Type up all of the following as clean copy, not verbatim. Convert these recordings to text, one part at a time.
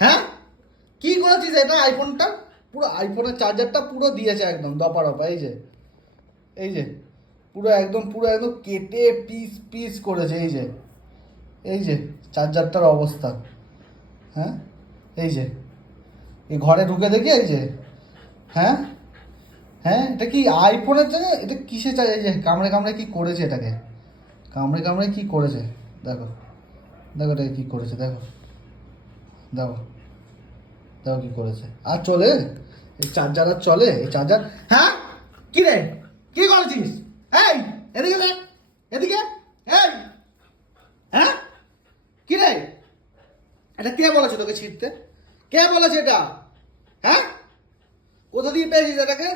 হ্যাঁ, কি করেছিস এটা? আইফোনটা পুরো, আইফোনের চার্জারটা পুরো দিয়েছে একদম দপা, এই যে, এই যে, পুরো একদম কেটে পিস পিস করেছে। এই যে, এই যে চার্জারটার অবস্থা। হ্যাঁ, এই যে, এই ঘরে ঢুকে দেখি, এই যে, হ্যাঁ, হ্যাঁ, এটা কি আইফোনের জন্য? এটা কিসে চাই? এই যে কামড়ে কামড়ে কি করেছে এটাকে, কামড়ে কামড়ে কি করেছে, দেখো, দেখো এটাকে কি করেছে, দেখো, দেখো, দেখো কি করেছে। আর চলে এই চার্জার? আর চলে এই চার্জার? হ্যাঁ, কি রে, কি করেছিস? এই, এদিকে দেখ, এদিকে, এই, হ্যাঁ, কি রে, এটা কে বলেছে তোকে ছিঁড়তে? কে বলেছে এটা? হ্যাঁ, কোথা দিয়ে পেয়েছিস এটাকে?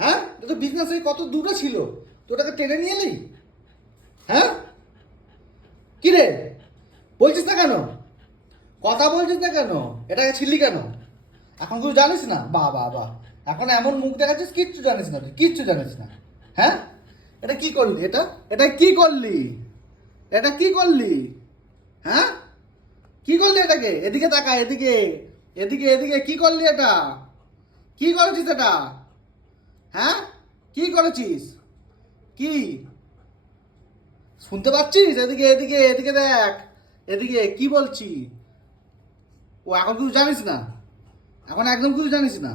হ্যাঁ, এটা তো বিজনেস কত দূরে ছিল, তো ওটাকে টেনে নিয়ে এলি? হ্যাঁ, কি রে, বলছিস না কেন? কথা বলছিস না কেন? এটাকে ছিলি কেন? এখন কিছু জানিস না? বাহ বাহ বাহ, এখন এমন মুখ দেখাচ্ছিস, কিচ্ছু জানিস না তুই, কিচ্ছু জানিস না। হ্যাঁ, এটা কি করলি? এটা, এটা কি করলি? এটা কি করলি? হ্যাঁ, কি করলি এটাকে? এদিকে তাকা, এদিকে, এদিকে, এদিকে, কি করলি এটা? কি করেছিস এটা? হ্যাঁ, কি করেছিস? কি শুনতে পাচ্ছিস? এদিকে, এদিকে, এদিকে দেখ, এদিকে, কি বলছি? ও এখন কিছু জানিস না, এখন একদম কিছু জানিস না।